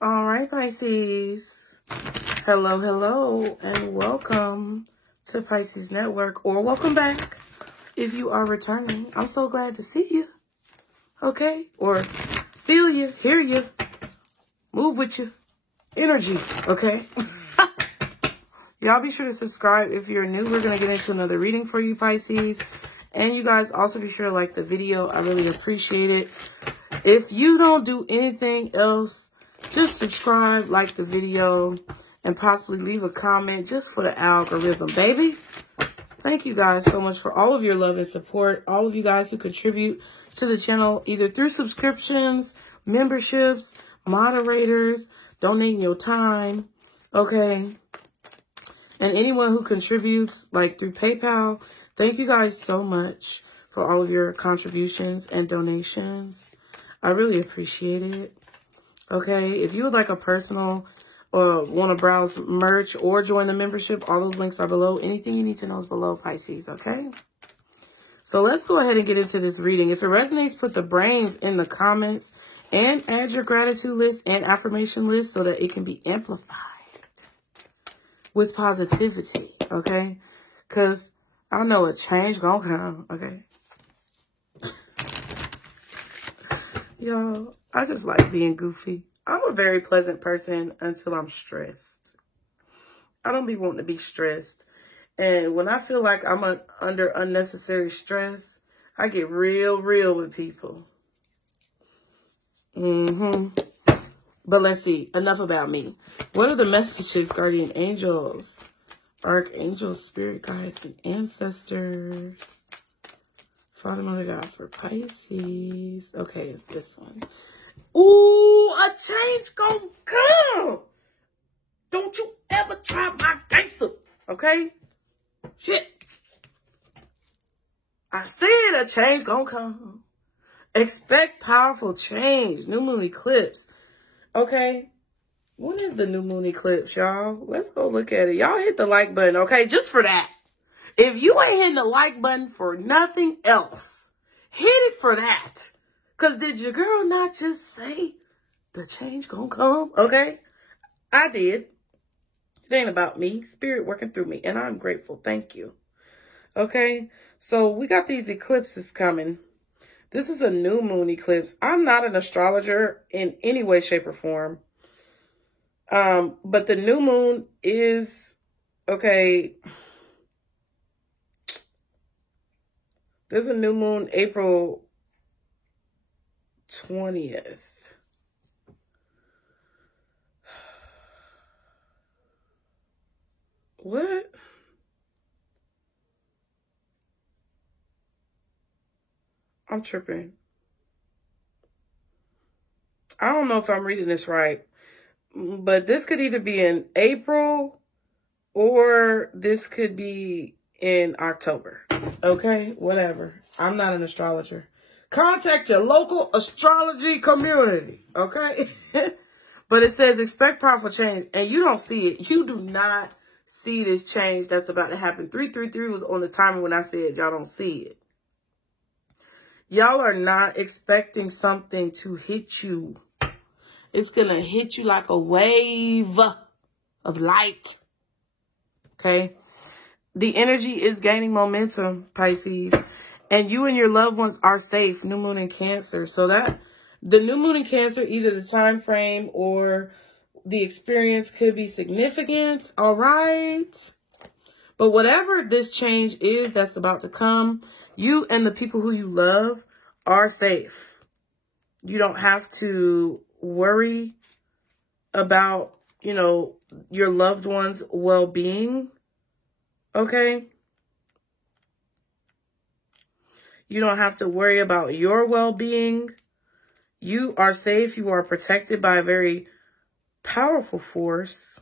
All right, Pisces. Hello, hello, and welcome to Pisces Network, or welcome back if you are returning. I'm so glad to see you, okay? Or feel you, hear you, move with you, energy, okay? Y'all be sure to subscribe if you're new. We're going to get into another reading for you, Pisces. And you guys also be sure to like the video. I really appreciate it. If you don't do anything else, just subscribe, like the video, and possibly leave a comment just for the algorithm, baby. Thank you guys so much for all of your love and support. All of you guys who contribute to the channel, either through subscriptions, memberships, moderators, donating your time, okay? And anyone who contributes, like through PayPal, thank you guys so much for all of your contributions and donations. I really appreciate it. Okay, if you would like a personal or want to browse merch or join the membership, all those links are below. Anything you need to know is below, Pisces, okay? So let's go ahead and get into this reading. If it resonates, put the brains in the comments and add your gratitude list and affirmation list so that it can be amplified with positivity, okay? Because I know a change gonna come, okay? Yo, I just like being goofy. I'm a very pleasant person until I'm stressed. I don't be wanting to be stressed. And when I feel like I'm under unnecessary stress, I get real with people. But let's see. Enough about me. What are the messages, guardian angels, archangels, spirit guides, and ancestors? Father, Mother, God for Pisces. Okay, it's this one. Ooh, a change gonna come. Don't you ever try my gangster, okay? Shit. I said a change gonna come. Expect powerful change. New moon eclipse. Okay. When is the new moon eclipse, y'all? Let's go look at it. Y'all hit the like button, okay? Just for that. If you ain't hitting the like button for nothing else, hit it for that. Because did your girl not just say the change gonna come? Okay? I did. It ain't about me. Spirit working through me. And I'm grateful. Thank you. Okay? So we got these eclipses coming. This is a new moon eclipse. I'm not an astrologer in any way, shape, or form. But the new moon is, okay, there's a new moon April 20th. What? I'm tripping. I don't know if I'm reading this right, but this could either be in April or this could be in October. Okay, whatever. I'm not an astrologer. Contact your local astrology community, okay? But it says expect powerful change, and you don't see it. You do not see this change that's about to happen. 333 was on the timer when I said y'all don't see it. Y'all are not expecting something to hit you. It's going to hit you like a wave of light. Okay? The energy is gaining momentum, Pisces. And you and your loved ones are safe. New moon in Cancer. So that the new moon in Cancer, either the time frame or the experience could be significant. All right. But whatever this change is that's about to come, you and the people who you love are safe. You don't have to worry about, you know, your loved one's well-being. Okay? You don't have to worry about your well-being. You are safe. You are protected by a very powerful force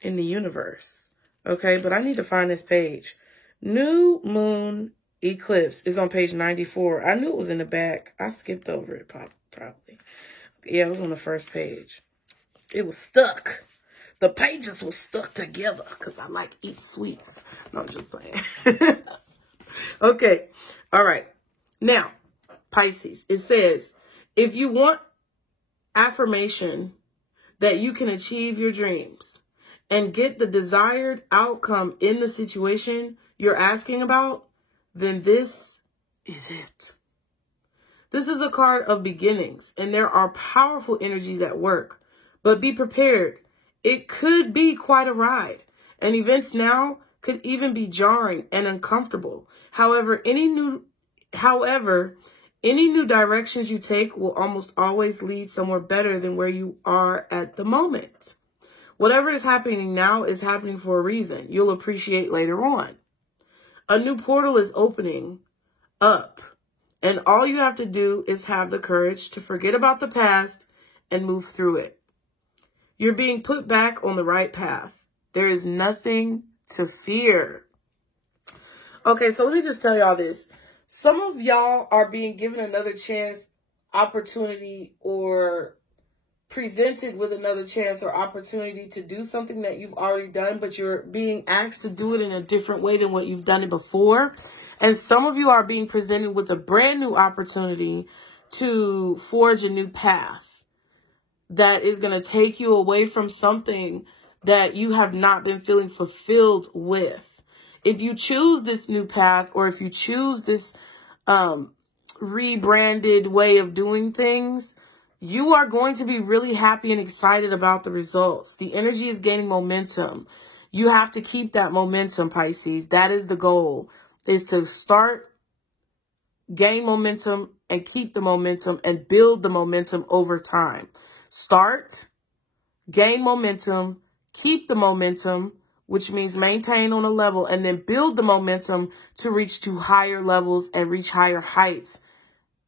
in the universe. Okay, but I need to find this page. New moon eclipse is on page 94. I knew it was in the back. I skipped over it probably. Yeah, it was on the first page. It was stuck. The pages were stuck together because I like eating sweets. No, I'm just playing. Okay. All right. Now, Pisces, it says, if you want affirmation that you can achieve your dreams and get the desired outcome in the situation you're asking about, then this is it. This is a card of beginnings, and there are powerful energies at work. But be prepared. It could be quite a ride, and events now could even be jarring and uncomfortable. However, any new directions you take will almost always lead somewhere better than where you are at the moment. Whatever is happening now is happening for a reason. You'll appreciate later on. A new portal is opening up, and all you have to do is have the courage to forget about the past and move through it. You're being put back on the right path. There is nothing to fear. Okay, so let me just tell y'all this. Some of y'all are being given another chance, opportunity, or presented with another chance or opportunity to do something that you've already done, but you're being asked to do it in a different way than what you've done it before. And some of you are being presented with a brand new opportunity to forge a new path that is going to take you away from something that you have not been feeling fulfilled with. If you choose this new path, or if you choose this rebranded way of doing things, you are going to be really happy and excited about the results. The energy is gaining momentum. You have to keep that momentum, Pisces. That is the goal, is to start, gain momentum, and keep the momentum and build the momentum over time. Start, gain momentum, keep the momentum, which means maintain on a level, and then build the momentum to reach to higher levels and reach higher heights.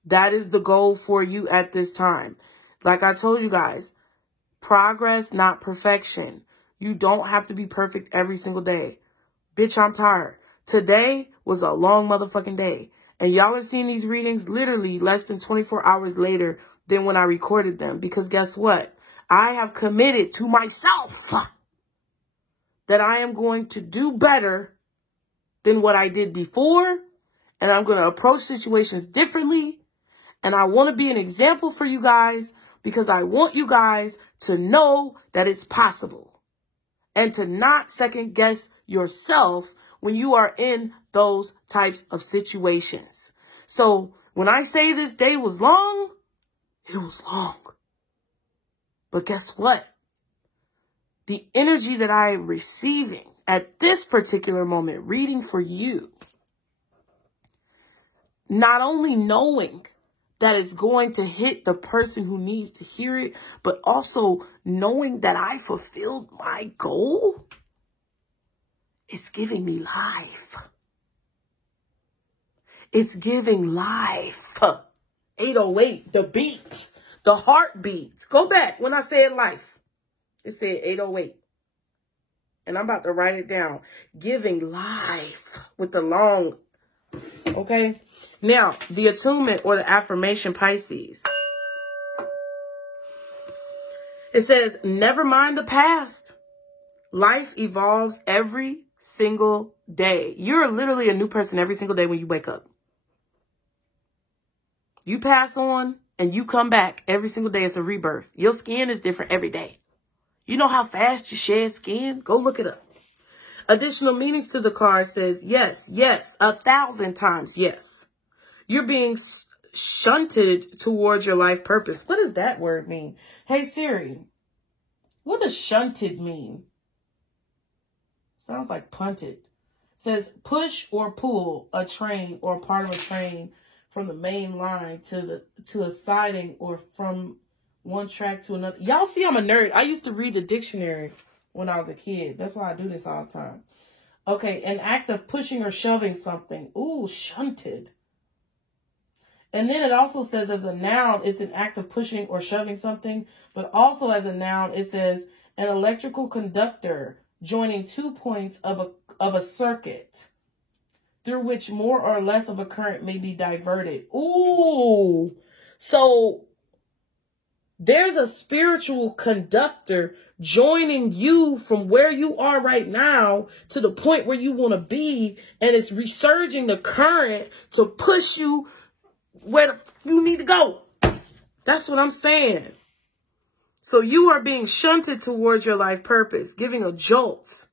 That is the goal for you at this time. Like I told you guys, progress, not perfection. You don't have to be perfect every single day. Bitch, I'm tired. Today was a long motherfucking day. And y'all are seeing these readings literally less than 24 hours later than when I recorded them. Because guess what? I have committed to myself that I am going to do better than what I did before. And I'm going to approach situations differently. And I want to be an example for you guys, because I want you guys to know that it's possible and to not second guess yourself when you are in those types of situations. So when I say this day was long, it was long. But guess what? The energy that I am receiving at this particular moment, reading for you, not only knowing that it's going to hit the person who needs to hear it, but also knowing that I fulfilled my goal, it's giving me life. It's giving life. 808, the beat, the heartbeat. Go back when I said life. It said 808. And I'm about to write it down. Giving life with the long, okay? Now, the attunement or the affirmation, Pisces. It says, never mind the past. Life evolves every single day. You're literally a new person every single day when you wake up. You pass on and you come back every single day. It's a rebirth. Your skin is different every day. You know how fast you shed skin? Go look it up. Additional meanings to the card says, yes, yes, 1,000 times yes. You're being shunted towards your life purpose. What does that word mean? Hey, Siri, what does shunted mean? Sounds like punted. It says push or pull a train or part of a train from the main line to a siding or from one track to another. Y'all see I'm a nerd. I used to read the dictionary when I was a kid. That's why I do this all the time. Okay, an act of pushing or shoving something. Ooh, shunted. And then it also says as a noun, it's an act of pushing or shoving something. But also as a noun, it says an electrical conductor joining 2 points of a circuit through which more or less of a current may be diverted. Ooh, so there's a spiritual conductor joining you from where you are right now to the point where you want to be. And it's resurging the current to push you where you need to go. That's what I'm saying. So you are being shunted towards your life purpose, giving a jolt.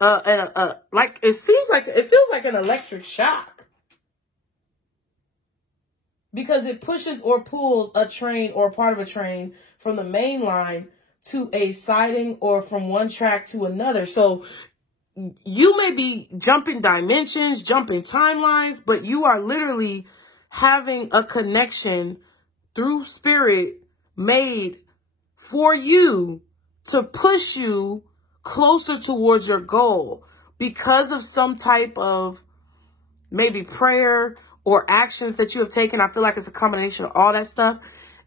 Like it feels like an electric shock. Because it pushes or pulls a train or part of a train from the main line to a siding or from one track to another. So you may be jumping dimensions, jumping timelines, but you are literally having a connection through spirit made for you to push you closer towards your goal because of some type of maybe prayer or actions that you have taken. I feel like it's a combination of all that stuff.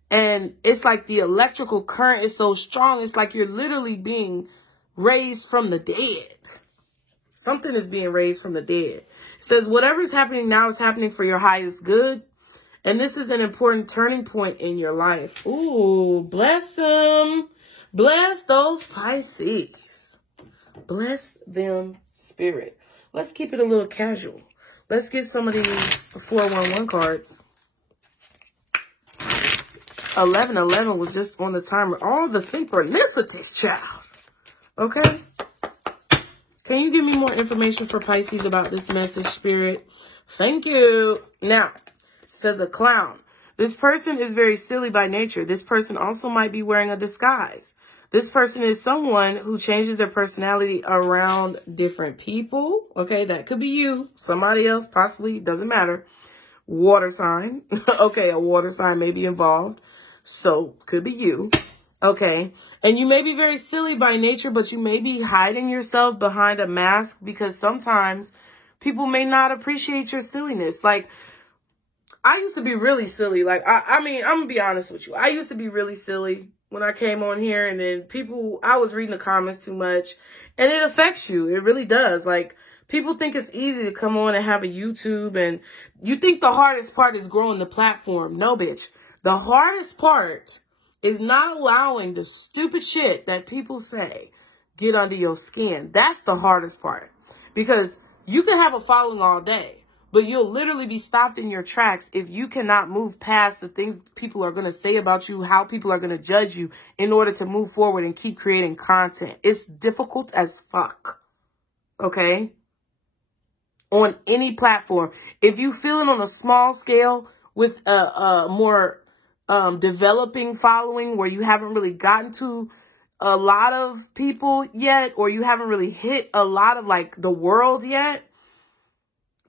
And it's like the electrical current is so strong. It's like you're literally being raised from the dead. Something is being raised from the dead. It says, whatever is happening now is happening for your highest good. And this is an important turning point in your life. Ooh, bless them. Bless those Pisces. Bless them, spirit. Let's keep it a little casual. Let's get some of these 411 cards. 1111 was just on the timer. All the synchronicities, child. Okay? Can you give me more information for Pisces about this message, spirit? Thank you. Now, it says a clown. This person is very silly by nature. This person also might be wearing a disguise. This person is someone who changes their personality around different people. Okay, that could be you, somebody else, possibly, doesn't matter. Water sign. Okay, a water sign may be involved. So, could be you. Okay, and you may be very silly by nature, but you may be hiding yourself behind a mask because sometimes people may not appreciate your silliness. Like, I used to be really silly. Like, I mean, I'm going to be honest with you. I used to be really silly when I came on here, and then I was reading the comments too much, and it affects you. It really does. Like, people think it's easy to come on and have a YouTube, and you think the hardest part is growing the platform. No, bitch. The hardest part is not allowing the stupid shit that people say get under your skin. That's the hardest part. Because you can have a following all day, but you'll literally be stopped in your tracks if you cannot move past the things people are going to say about you, how people are going to judge you in order to move forward and keep creating content. It's difficult as fuck. Okay? On any platform. If you feel it on a small scale with a more developing following where you haven't really gotten to a lot of people yet, or you haven't really hit a lot of like the world yet,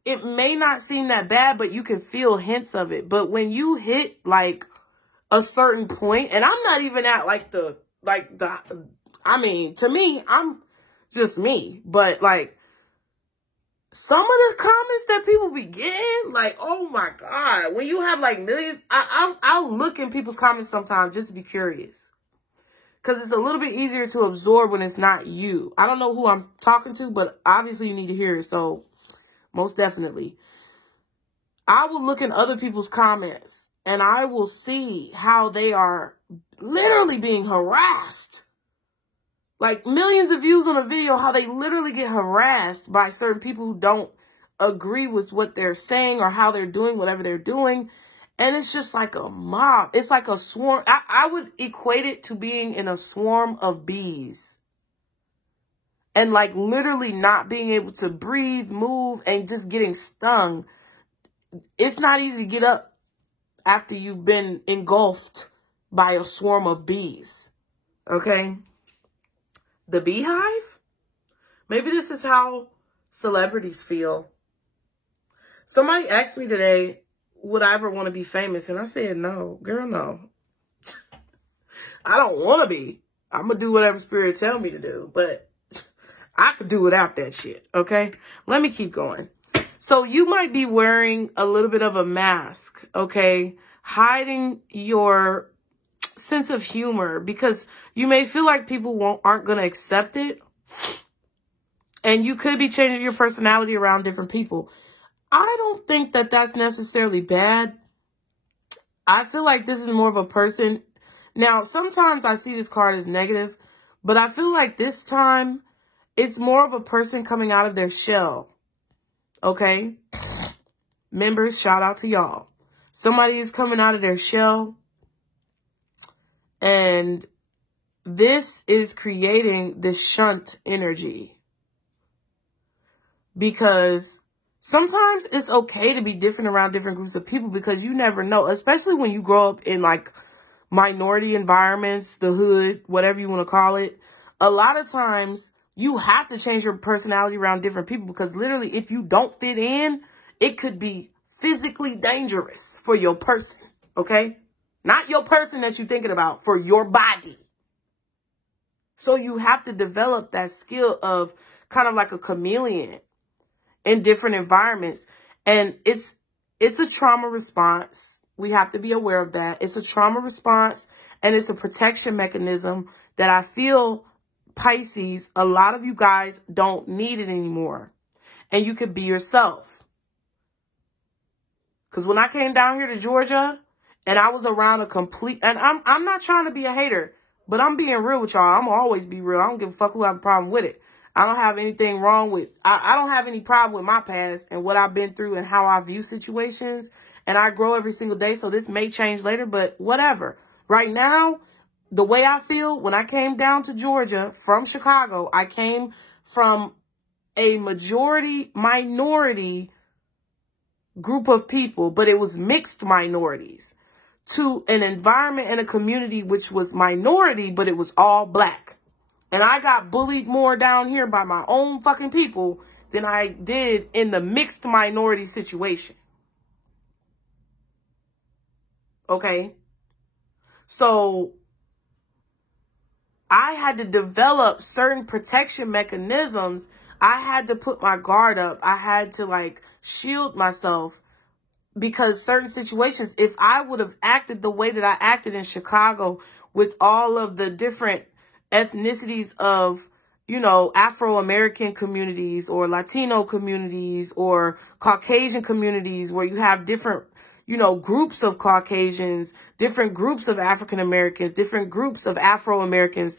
it may not seem that bad, but you can feel hints of it. But when you hit like a certain point, and I'm not even at I mean, to me, I'm just me, but like some of the comments that people be getting, like, oh my God, when you have like millions, I'll look in people's comments sometimes just to be curious. Because it's a little bit easier to absorb when it's not you. I don't know who I'm talking to, but obviously you need to hear it. So most definitely. I will look in other people's comments and I will see how they are literally being harassed. Like millions of views on a video, how they literally get harassed by certain people who don't agree with what they're saying or how they're doing whatever they're doing. And it's just like a mob. It's like a swarm. I would equate it to being in a swarm of bees. And like literally not being able to breathe, move, and just getting stung. It's not easy to get up after you've been engulfed by a swarm of bees. Okay? The beehive? Maybe this is how celebrities feel. Somebody asked me today, would I ever want to be famous? And I said, no, girl, no. I don't want to be. I'm going to do whatever spirit tell me to do. But I could do without that shit, okay? Let me keep going. So you might be wearing a little bit of a mask, okay? Hiding your sense of humor because you may feel like people aren't going to accept it. And you could be changing your personality around different people. I don't think that that's necessarily bad. I feel like this is more of a person. Now, sometimes I see this card as negative, but I feel like this time it's more of a person coming out of their shell. Okay? Members, shout out to y'all. Somebody is coming out of their shell and this is creating the shunt energy. Because sometimes it's okay to be different around different groups of people, because you never know, especially when you grow up in like minority environments, the hood, whatever you want to call it. A lot of times you have to change your personality around different people, because literally if you don't fit in, it could be physically dangerous for your person. Okay? Not your person that you're thinking about, for your body. So you have to develop that skill of kind of like a chameleon in different environments. And it's a trauma response. We have to be aware of that. It's a trauma response, and it's a protection mechanism that I feel, Pisces, a lot of you guys don't need it anymore. And you could be yourself. Because when I came down here to Georgia and I was around a complete, and I'm not trying to be a hater, but I'm being real with y'all. I'm gonna always be real. I don't give a fuck who have a problem with it. I don't have anything wrong with, I don't have any problem with my past and what I've been through and how I view situations. And I grow every single day. So this may change later, but whatever. Right now, the way I feel, when I came down to Georgia from Chicago, I came from a minority group of people, but it was mixed minorities, to an environment and a community which was minority, but it was all black. And I got bullied more down here by my own fucking people than I did in the mixed minority situation. Okay? So I had to develop certain protection mechanisms. I had to put my guard up. I had to like shield myself, because certain situations, if I would have acted the way that I acted in Chicago with all of the different ethnicities of, you know, Afro-American communities or Latino communities or Caucasian communities, where you have different, you know, groups of Caucasians, different groups of African Americans, different groups of Afro-Americans.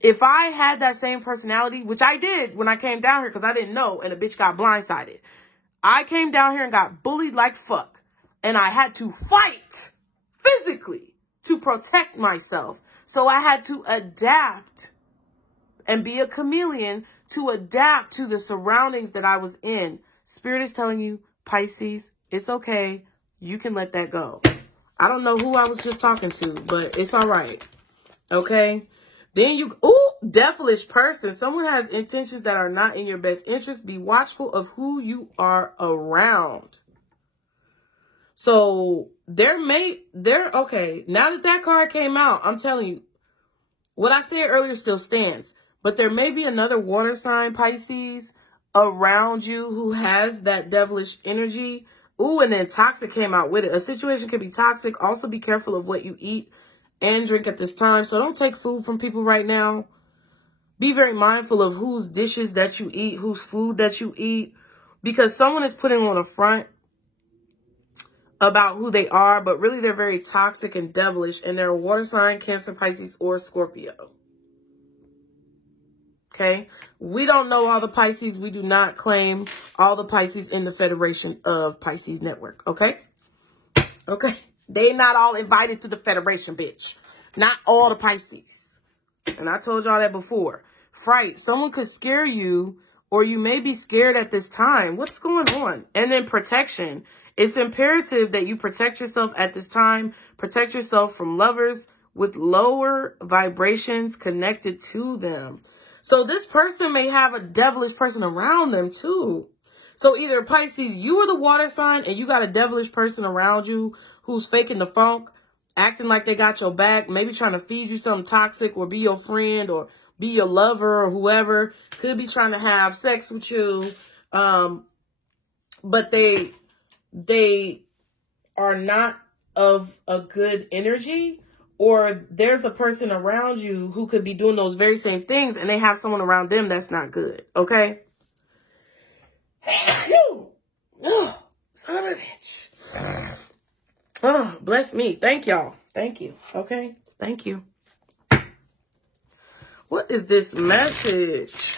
If I had that same personality, which I did when I came down here, because I didn't know, and a bitch got blindsided. I came down here and got bullied like fuck. And I had to fight physically to protect myself. So I had to adapt and be a chameleon to adapt to the surroundings that I was in. Spirit is telling you, Pisces, it's okay. You can let that go. I don't know who I was just talking to, but it's all right. Okay? Then devilish person. Someone has intentions that are not in your best interest. Be watchful of who you are around. So okay. Now that card came out, I'm telling you, what I said earlier still stands. But there may be another water sign, Pisces, around you who has that devilish energy. Ooh, and then toxic came out with it. A situation can be toxic. Also be careful of what you eat and drink at this time. So don't take food from people right now. Be very mindful of whose dishes that you eat, whose food that you eat, because someone is putting on a front about who they are, but really they're very toxic and devilish, and they're a water sign, Cancer, Pisces, or Scorpio. Okay? We don't know all the Pisces. We do not claim all the Pisces in the Federation of Pisces Network. Okay? Okay? They not all invited to the Federation, bitch. Not all the Pisces. And I told y'all that before. Fright. Someone could scare you, or you may be scared at this time. What's going on? And then protection. It's imperative that you protect yourself at this time. Protect yourself from lovers with lower vibrations connected to them. So this person may have a devilish person around them too. So either Pisces, you are the water sign and you got a devilish person around you who's faking the funk, acting like they got your back, maybe trying to feed you something toxic or be your friend or be your lover or whoever. Could be trying to have sex with you. But they are not of a good energy, or there's a person around you who could be doing those very same things and they have someone around them that's not good. Okay? Oh, son of a bitch. Oh, bless me. Thank y'all. Thank you. Okay? Thank you. What is this message?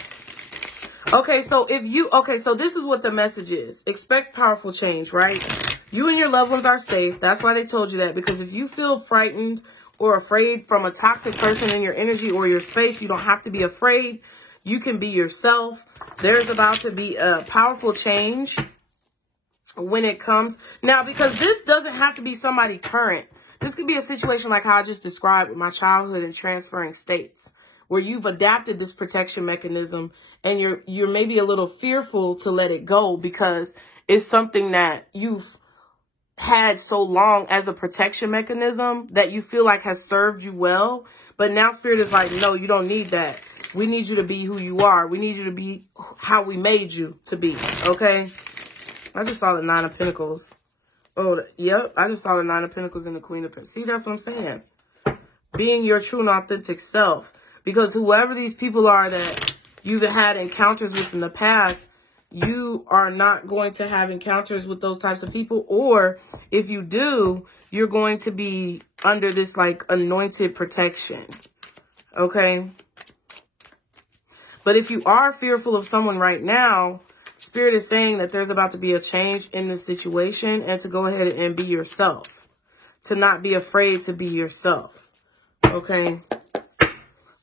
Okay, so so this is what the message is. Expect powerful change, right? You and your loved ones are safe. That's why they told you that, because if you feel frightened or afraid from a toxic person in your energy or your space. You don't have to be afraid. You can be yourself. There's about to be a powerful change when it comes. Now, because this doesn't have to be somebody current. This could be a situation like how I just described with my childhood and transferring states, where you've adapted this protection mechanism and you're maybe a little fearful to let it go because it's something that you've had so long as a protection mechanism that you feel like has served you well. But now Spirit is like, no, you don't need that. We need you to be who you are. We need you to be how we made you to be. Okay. I just saw the Nine of Pentacles. Oh, yep. I just saw the Nine of Pentacles and the Queen of Pentacles. See, that's what I'm saying. Being your true and authentic self. Because whoever these people are that you've had encounters with in the past, you are not going to have encounters with those types of people. Or if you do, you're going to be under this like anointed protection. Okay. But if you are fearful of someone right now, Spirit is saying that there's about to be a change in this situation and to go ahead and be yourself. To not be afraid to be yourself. Okay.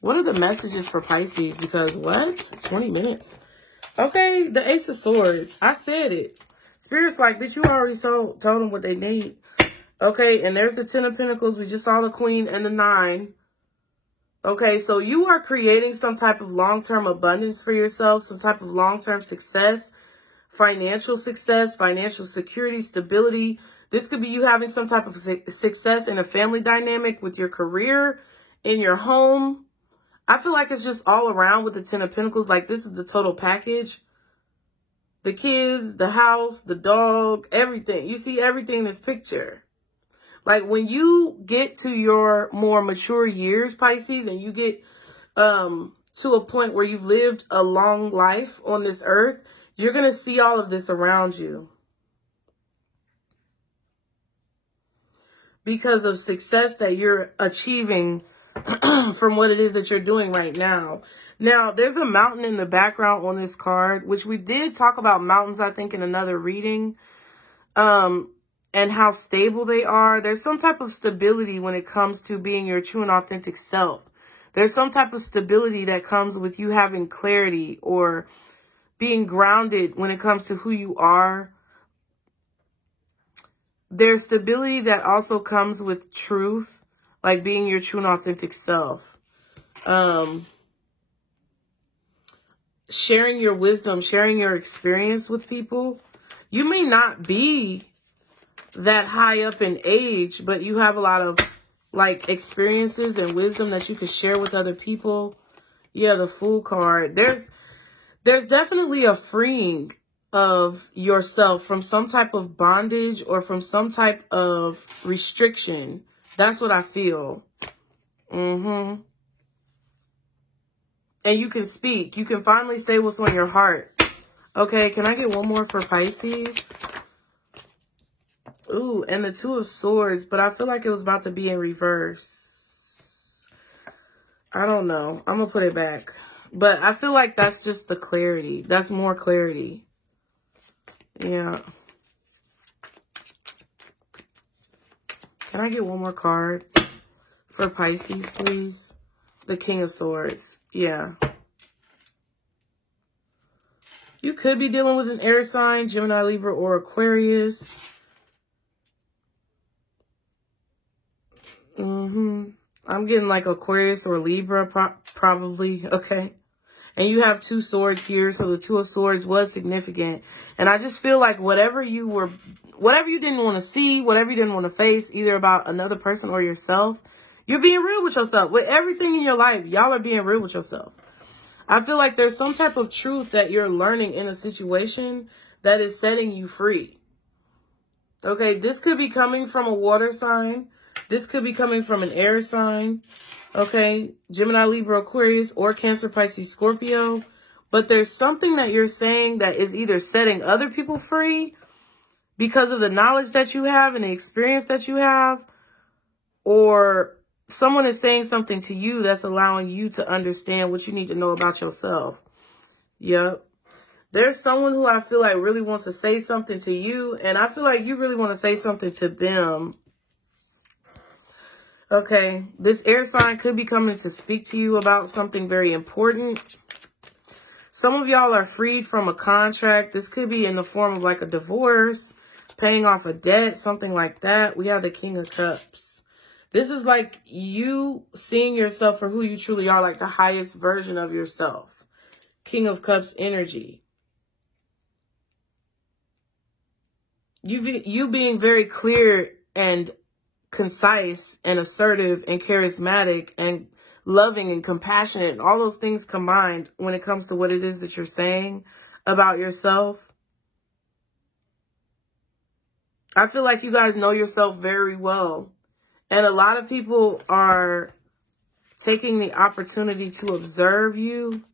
What are the messages for Pisces? Because what? 20 minutes. Okay, the Ace of Swords. I said it. Spirit's like, bitch, you already told them what they need. Okay, and there's the Ten of Pentacles. We just saw the Queen and the Nine. Okay, so you are creating some type of long-term abundance for yourself, some type of long-term success, financial security, stability. This could be you having some type of success in a family dynamic with your career, in your home. I feel like it's just all around with the Ten of Pentacles. Like this is the total package. The kids, the house, the dog, everything. You see everything in this picture. Like when you get to your more mature years, Pisces, and you get to a point where you've lived a long life on this earth, you're going to see all of this around you. Because of success that you're achieving from what it is that you're doing right now. Now, there's a mountain in the background on this card, which we did talk about mountains, I think, in another reading. And how stable they are. There's some type of stability when it comes to being your true and authentic self. There's some type of stability that comes with you having clarity or being grounded when it comes to who you are. There's stability that also comes with truth, like being your true and authentic self. Sharing your wisdom, sharing your experience with people. You may not be that high up in age, but you have a lot of like experiences and wisdom that you could share with other people. Yeah, the Fool card. There's definitely a freeing of yourself from some type of bondage or from some type of restriction. That's what I feel. And you can speak. You can finally say what's on your heart. Okay, can I get one more for Pisces? Ooh, and the Two of Swords, but I feel like it was about to be in reverse. I don't know. I'm going to put it back. But I feel like that's just the clarity. That's more clarity. Yeah. Can I get one more card for Pisces, please? The King of Swords. Yeah. You could be dealing with an air sign, Gemini, Libra, or Aquarius. I'm getting like Aquarius or Libra, probably. Okay. And you have two swords here. So the Two of Swords was significant. And I just feel like whatever you didn't want to see, whatever you didn't want to face, either about another person or yourself, you're being real with yourself. With everything in your life, y'all are being real with yourself. I feel like there's some type of truth that you're learning in a situation that is setting you free. Okay. This could be coming from a water sign. This could be coming from an air sign, okay? Gemini, Libra, Aquarius, or Cancer, Pisces, Scorpio. But there's something that you're saying that is either setting other people free because of the knowledge that you have and the experience that you have, or someone is saying something to you that's allowing you to understand what you need to know about yourself. Yep. There's someone who I feel like really wants to say something to you, and I feel like you really want to say something to them. Okay, this air sign could be coming to speak to you about something very important. Some of y'all are freed from a contract. This could be in the form of like a divorce, paying off a debt, something like that. We have the King of Cups. This is like you seeing yourself for who you truly are, like the highest version of yourself. King of Cups energy. You being very clear and concise and assertive and charismatic and loving and compassionate and all those things combined when it comes to what it is that you're saying about yourself. I feel like you guys know yourself very well. And a lot of people are taking the opportunity to observe you.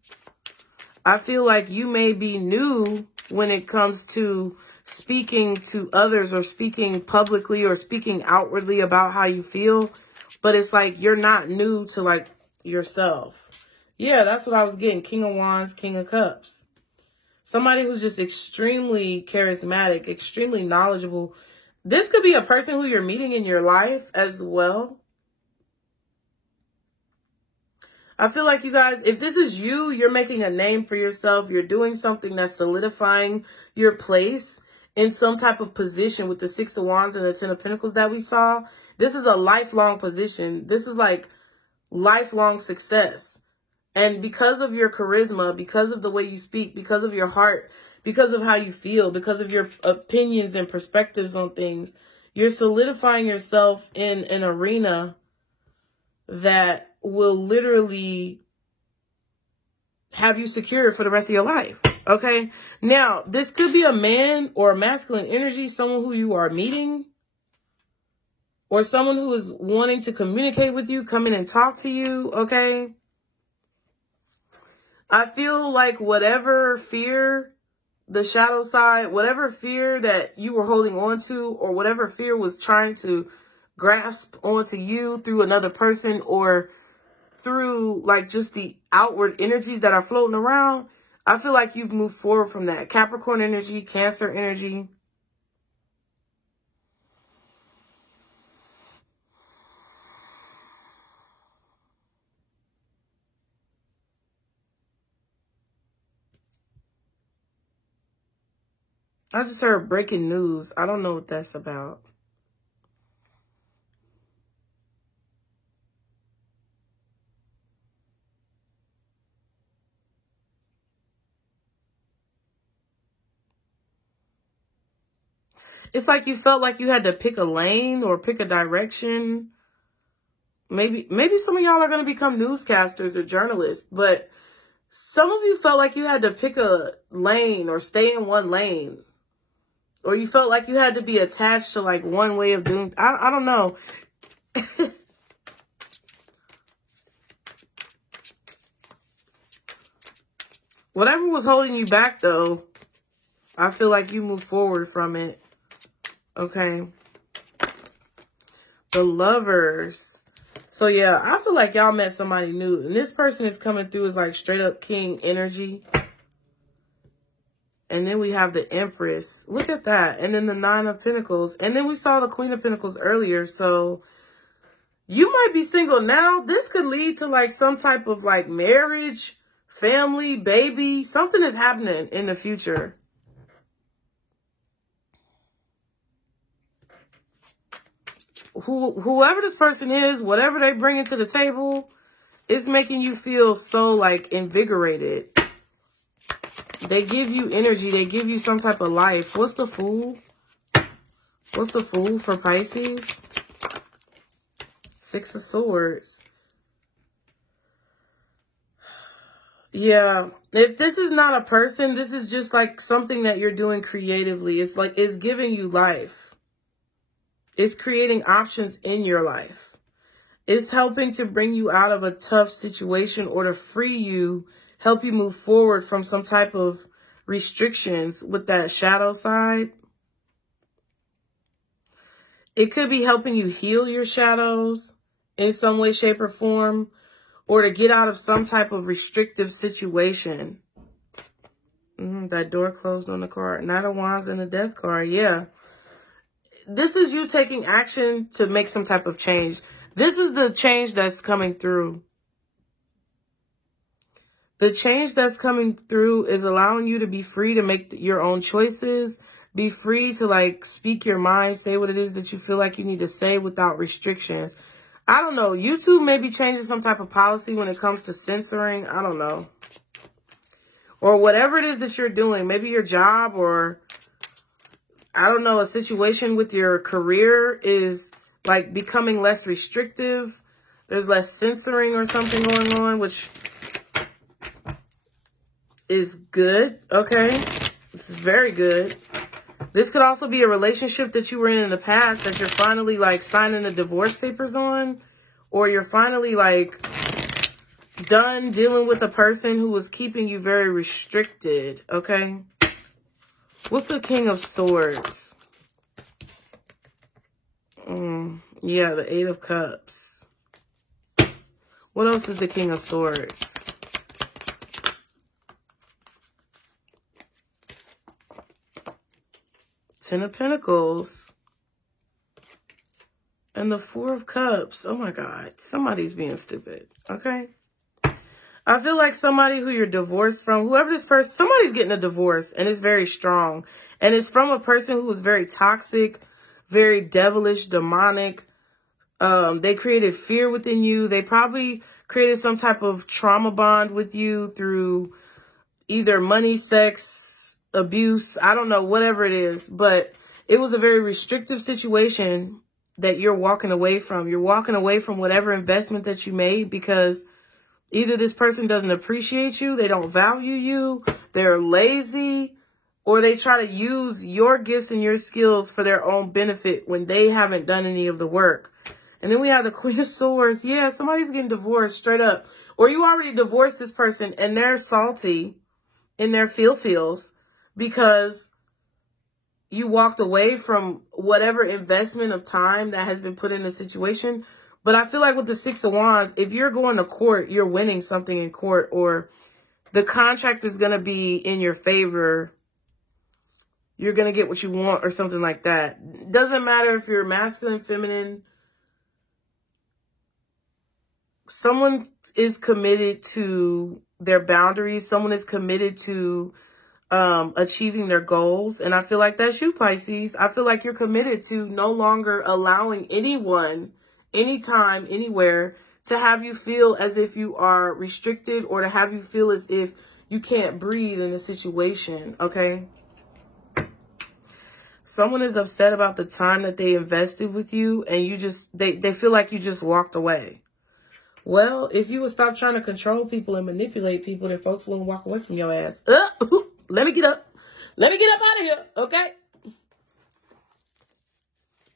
I feel like you may be new when it comes to speaking to others or speaking publicly or speaking outwardly about how you feel. But it's like you're not new to like yourself. Yeah, that's what I was getting. King of Wands, King of Cups. Somebody who's just extremely charismatic, extremely knowledgeable. This could be a person who you're meeting in your life as well. I feel like you guys, if this is you, you're making a name for yourself. You're doing something that's solidifying your place in some type of position with the Six of Wands and the Ten of Pentacles that we saw. This is a lifelong position. This is like lifelong success. And because of your charisma, because of the way you speak, because of your heart, because of how you feel, because of your opinions and perspectives on things, you're solidifying yourself in an arena that will literally have you secure for the rest of your life. Okay. Now, this could be a man or a masculine energy, someone who you are meeting, or someone who is wanting to communicate with you, come in and talk to you. Okay. I feel like whatever fear, the shadow side, whatever fear that you were holding on to, or whatever fear was trying to grasp onto you through another person or through like just the outward energies that are floating around, I feel like you've moved forward from that. Capricorn energy, Cancer energy. I just heard breaking news. I don't know what that's about. It's like you felt like you had to pick a lane or pick a direction. Maybe some of y'all are going to become newscasters or journalists, but some of you felt like you had to pick a lane or stay in one lane. Or you felt like you had to be attached to like one way of doing. I don't know. Whatever was holding you back, though, I feel like you moved forward from it. Okay. The Lovers. So, yeah, I feel like y'all met somebody new. And this person is coming through as like straight up king energy. And then we have the Empress. Look at that. And then the Nine of Pentacles. And then we saw the Queen of Pentacles earlier. So you might be single now. This could lead to like some type of like marriage, family, baby. Something is happening in the future. Whoever this person is, whatever they bring to the table, it's making you feel so like invigorated. They give you energy. They give you some type of life. What's the Fool? What's the Fool for Pisces? Six of Swords. Yeah. If this is not a person, this is just like something that you're doing creatively. It's like it's giving you life. It's creating options in your life. It's helping to bring you out of a tough situation or to free you, help you move forward from some type of restrictions with that shadow side. It could be helping you heal your shadows in some way, shape, or form, or to get out of some type of restrictive situation. That door closed on the card. Knight of Wands and the Death card. Yeah. This is you taking action to make some type of change. This is the change that's coming through. The change that's coming through is allowing you to be free to make your own choices. Be free to like speak your mind, say what it is that you feel like you need to say without restrictions. I don't know. YouTube may be changing some type of policy when it comes to censoring. I don't know. Or whatever it is that you're doing. Maybe your job or, I don't know, a situation with your career is like becoming less restrictive. There's less censoring or something going on, which is good. Okay. This is very good. This could also be a relationship that you were in the past that you're finally like signing the divorce papers on, or you're finally like done dealing with a person who was keeping you very restricted. Okay. What's the King of Swords? Yeah, the Eight of Cups. What else is the King of Swords? Ten of Pentacles. And the Four of Cups. Oh my God. Somebody's being stupid. Okay. I feel like somebody who you're divorced from, whoever this person, somebody's getting a divorce and it's very strong. And it's from a person who was very toxic, very devilish, demonic. They created fear within you. They probably created some type of trauma bond with you through either money, sex, abuse. I don't know, whatever it is. But it was a very restrictive situation that you're walking away from. You're walking away from whatever investment that you made because either this person doesn't appreciate you, they don't value you, they're lazy, or they try to use your gifts and your skills for their own benefit when they haven't done any of the work. And then we have the Queen of Swords. Yeah, somebody's getting divorced straight up. Or you already divorced this person and they're salty in their feels because you walked away from whatever investment of time that has been put in the situation. But I feel like with the Six of Wands, if you're going to court, you're winning something in court, or the contract is going to be in your favor. You're going to get what you want or something like that. Doesn't matter if you're masculine, feminine. Someone is committed to their boundaries. Someone is committed to achieving their goals. And I feel like that's you, Pisces. I feel like you're committed to no longer allowing anyone, anytime, anywhere, to have you feel as if you are restricted or to have you feel as if you can't breathe in a situation, okay? Someone is upset about the time that they invested with you and you just, they feel like you just walked away. Well, if you would stop trying to control people and manipulate people, then folks wouldn't walk away from your ass. Let me get up. Let me get up out of here, okay?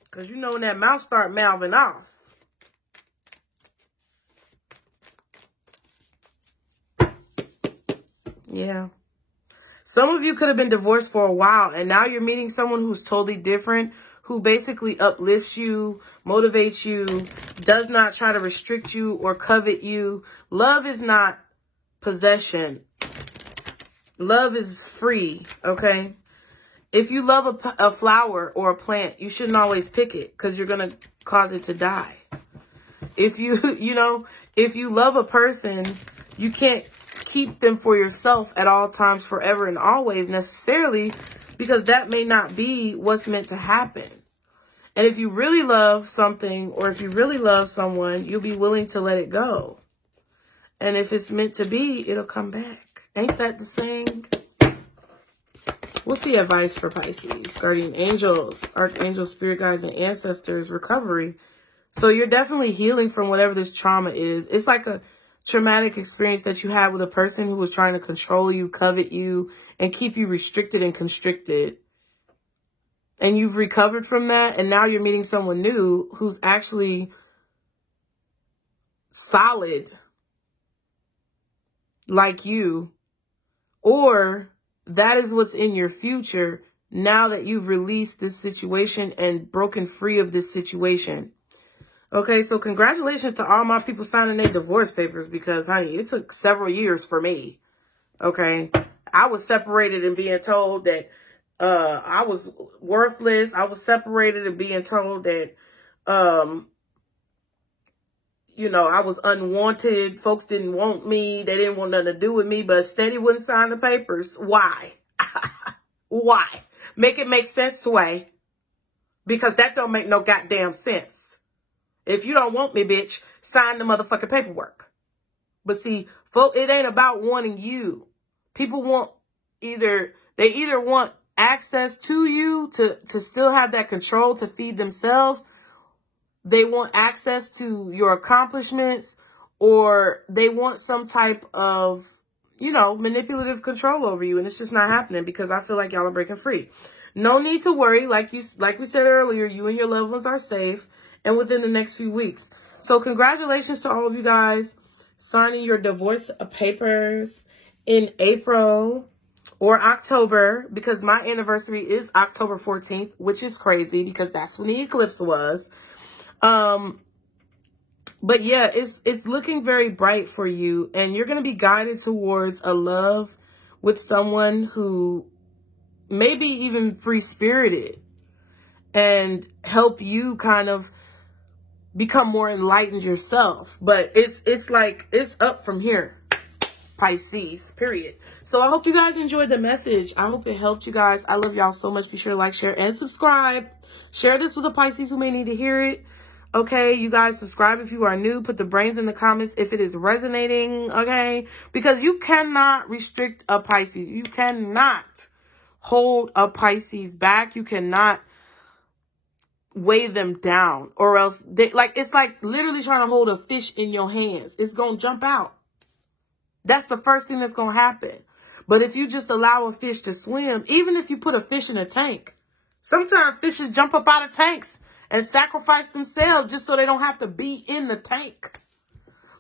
Because you know when that mouth start mouthing off. Yeah. Some of you could have been divorced for a while and now you're meeting someone who's totally different, who basically uplifts you, motivates you, does not try to restrict you or covet you. Love is not possession. Love is free, okay? If you love a flower or a plant, you shouldn't always pick it because you're going to cause it to die. If you love a person, you can't keep them for yourself at all times, forever and always necessarily, because that may not be what's meant to happen. And if you really love something or if you really love someone, you'll be willing to let it go. And if it's meant to be, it'll come back. Ain't that the saying? What's the advice for Pisces? Guardian angels, archangels, spirit guides, and ancestors, recovery. So you're definitely healing from whatever this trauma is. It's like a traumatic experience that you had with a person who was trying to control you, covet you, and keep you restricted and constricted. And you've recovered from that, and now you're meeting someone new who's actually solid like you. Or that is what's in your future now that you've released this situation and broken free of this situation. Okay, so congratulations to all my people signing their divorce papers because, honey, it took several years for me. Okay, I was separated and being told that I was worthless. I was separated and being told that you know, I was unwanted. Folks didn't want me. They didn't want nothing to do with me, but steady wouldn't sign the papers. Why? Why? Make it make sense, Sway. Because that don't make no goddamn sense. If you don't want me, bitch, sign the motherfucking paperwork. But see, folk, it ain't about wanting you. People want they either want access to you to still have that control to feed themselves. They want access to your accomplishments, or they want some type of, you know, manipulative control over you. And it's just not happening because I feel like y'all are breaking free. No need to worry. Like we said earlier, you and your loved ones are safe and within the next few weeks. So congratulations to all of you guys signing your divorce papers in April or October, because my anniversary is October 14th, which is crazy because that's when the eclipse was. But yeah, it's looking very bright for you, and you're going to be guided towards a love with someone who may be even free-spirited and help you kind of become more enlightened yourself. But it's like, it's up from here, Pisces, period. So I hope you guys enjoyed the message. I hope it helped you guys. I love y'all so much. Be sure to like, share, and subscribe. Share this with a Pisces who may need to hear it. Okay, you guys, subscribe if you are new. Put the brains in the comments if it is resonating, okay? Because you cannot restrict a Pisces. You cannot hold a Pisces back. You cannot weigh them down, or else it's like literally trying to hold a fish in your hands. It's going to jump out. That's the first thing that's going to happen. But if you just allow a fish to swim, even if you put a fish in a tank, sometimes fishes jump up out of tanks and sacrifice themselves just so they don't have to be in the tank.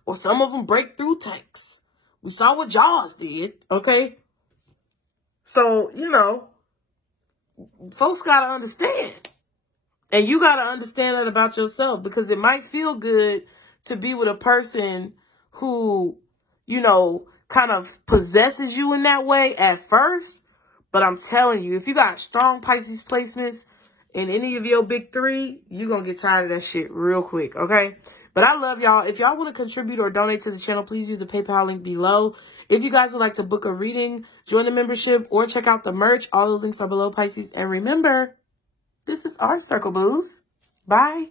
Or some of them break through tanks. We saw what Jaws did, okay? So, you know, folks got to understand. And you got to understand that about yourself, because it might feel good to be with a person who, you know, kind of possesses you in that way at first. But I'm telling you, if you got strong Pisces placements in any of your big three, you're going to get tired of that shit real quick, okay? But I love y'all. If y'all want to contribute or donate to the channel, please use the PayPal link below. If you guys would like to book a reading, join the membership, or check out the merch, all those links are below, Pisces. And remember, this is our Circle Booze. Bye.